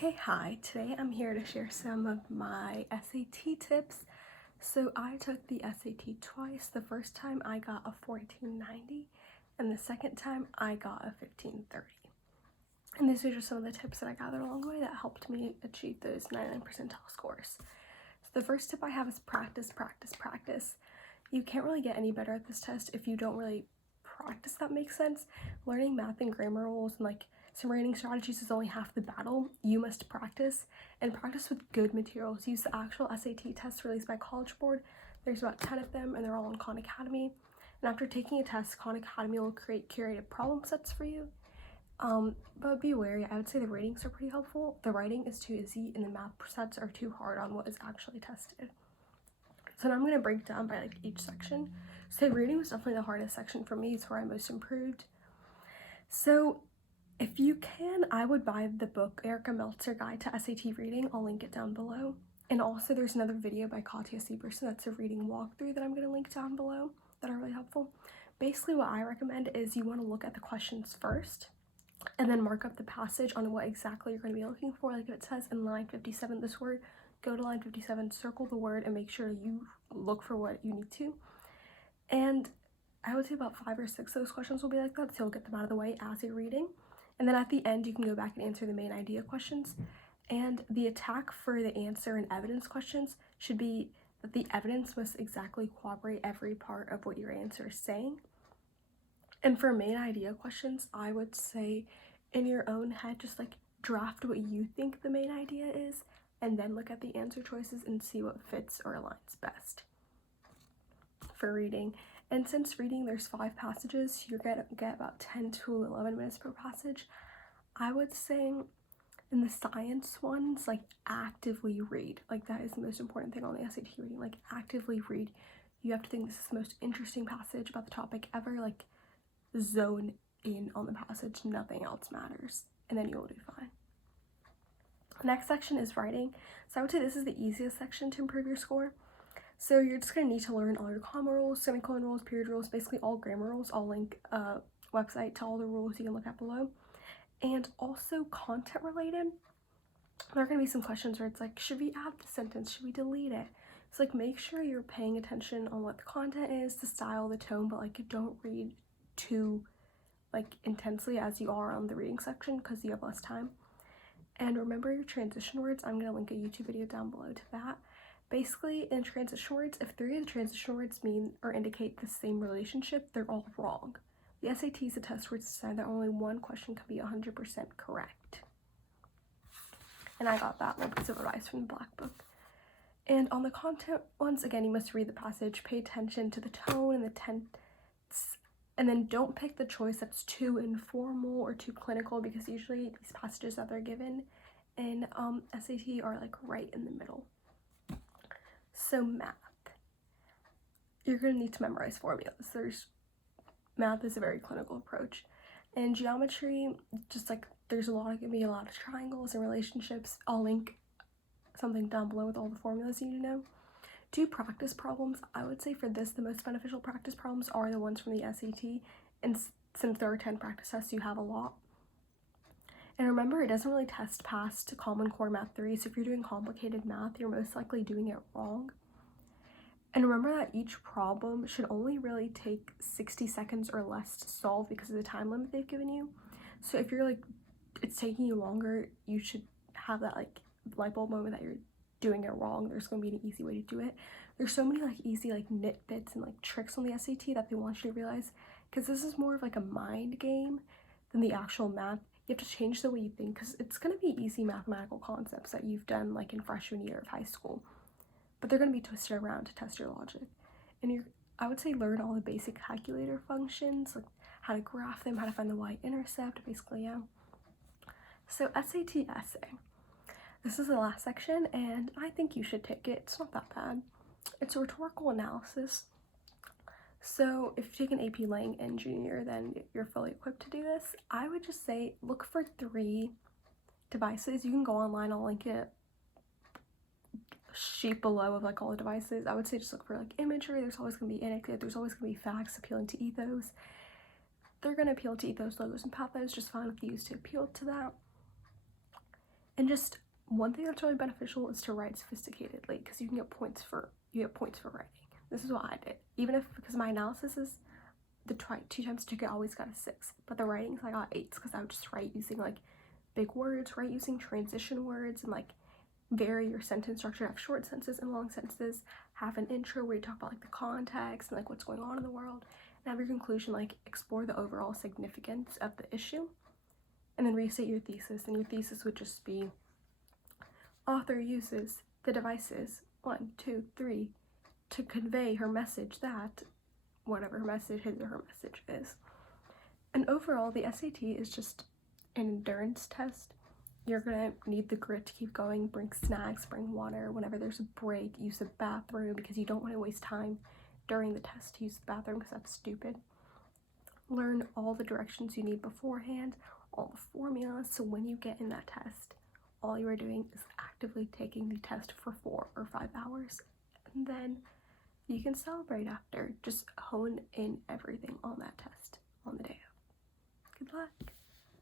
Okay, hi. Today I'm here to share some of my SAT tips. So I took the SAT twice. The first time I got a 1490 and the second time I got a 1530. And these are just some of the tips that I gathered along the way that helped me achieve those 99 percentile scores. So the first tip I have is practice, practice, practice. You can't really get any better at this test if you don't really practice. That makes sense. Learning math and grammar rules and some writing strategies is only half the battle. You must practice, and practice with good materials. Use the actual SAT tests released by College Board. There's about 10 of them and they're all on Khan Academy. And after taking a test, Khan Academy will create curated problem sets for you. But be wary. I would say the ratings are pretty helpful. The writing is too easy and the math sets are too hard on what is actually tested. So now I'm going to break down by each section. So reading was definitely the hardest section for me. It's where I most improved. So if you can, I would buy the book Erica Meltzer Guide to SAT Reading. I'll link it down below. And also there's another video by Katya Seberson that's a reading walkthrough that I'm going to link down below that are really helpful. Basically what I recommend is you want to look at the questions first and then mark up the passage on what exactly you're going to be looking for. Like if it says in line 57 this word, go to line 57, circle the word, and make sure you look for what you need to. And I would say about 5 or 6 of those questions will be like that, so you'll get them out of the way as you're reading. And then at the end, you can go back and answer the main idea questions. And the attack for the answer and evidence questions should be that the evidence must exactly corroborate every part of what your answer is saying. And for main idea questions, I would say in your own head, just draft what you think the main idea is, and then look at the answer choices and see what fits or aligns best. For reading, and since reading there's 5 passages, you're gonna get about 10 to 11 minutes per passage. I would say in the science ones, actively read. That is the most important thing on the SAT reading. Actively read. You have to think this is the most interesting passage about the topic ever. Zone in on the passage. Nothing else matters, and then you will do fine. Next section is writing. So I would say this is the easiest section to improve your score. So you're just going to need to learn all your comma rules, semicolon rules, period rules, basically all grammar rules. I'll link a website to all the rules you can look at below. And also content related. There are going to be some questions where it's should we add the sentence? Should we delete it? So make sure you're paying attention on what the content is, the style, the tone, but don't read too intensely as you are on the reading section because you have less time. And remember your transition words. I'm going to link a YouTube video down below to that. Basically, in transition words, if 3 of the transition words mean or indicate the same relationship, they're all wrong. The SAT is a test where it's decided that only one question can be 100% correct. And I got that one piece of advice from the Black Book. And on the content ones, again, you must read the passage, pay attention to the tone and the tense, and then don't pick the choice that's too informal or too clinical, because usually these passages that they're given in SAT are right in the middle. So math, you're going to need to memorize formulas. Math is a very clinical approach. And geometry, just there's going to be a lot of triangles and relationships. I'll link something down below with all the formulas you need to know. Do practice problems. I would say for this, the most beneficial practice problems are the ones from the SAT. And since there are 10 practice tests, you have a lot. And remember, it doesn't really test past Common Core Math 3, so if you're doing complicated math, you're most likely doing it wrong. And remember that each problem should only really take 60 seconds or less to solve because of the time limit they've given you. So if you're it's taking you longer, you should have that light bulb moment that you're doing it wrong. There's going to be an easy way to do it. There's so many easy nitbits and tricks on the SAT that they want you to realize, because this is more of a mind game than the actual math. You have to change the way you think, because it's going to be easy mathematical concepts that you've done in freshman year of high school, but they're going to be twisted around to test your logic. And I would say learn all the basic calculator functions, how to graph them, how to find the y-intercept, basically, yeah. So SAT essay. This is the last section, and I think you should take it. It's not that bad. It's a rhetorical analysis. So if you take an AP Lang in junior, then you're fully equipped to do this. I would just say look for 3 devices. You can go online. I'll link it sheet below of all the devices. I would say just look for imagery. There's always going to be anecdote. There's always going to be facts appealing to ethos. They're going to appeal to ethos, logos, and pathos. Just find what they use to appeal to that. And just one thing that's really beneficial is to write sophisticatedly, because you get points for writing. This is what I did. Even if, because my analysis is the 2 times 2, I always got a 6, but the writings I got 8s because I would just write using like big words, write using transition words, and like vary your sentence structure, have short sentences and long sentences, have an intro where you talk about like the context and like what's going on in the world, and have your conclusion like explore the overall significance of the issue, and then restate your thesis. And your thesis would just be author uses the devices 1, 2, 3 to convey her message, that whatever her message his or her message is. And overall, the SAT is just an endurance test. You're gonna need the grit to keep going. Bring snacks, bring water. Whenever there's a break, use the bathroom, because you don't want to waste time during the test to use the bathroom, because that's stupid. Learn all the directions you need beforehand, all the formulas, so when you get in that test, all you are doing is actively taking the test for 4 or 5 hours, and then you can celebrate after. Just hone in everything on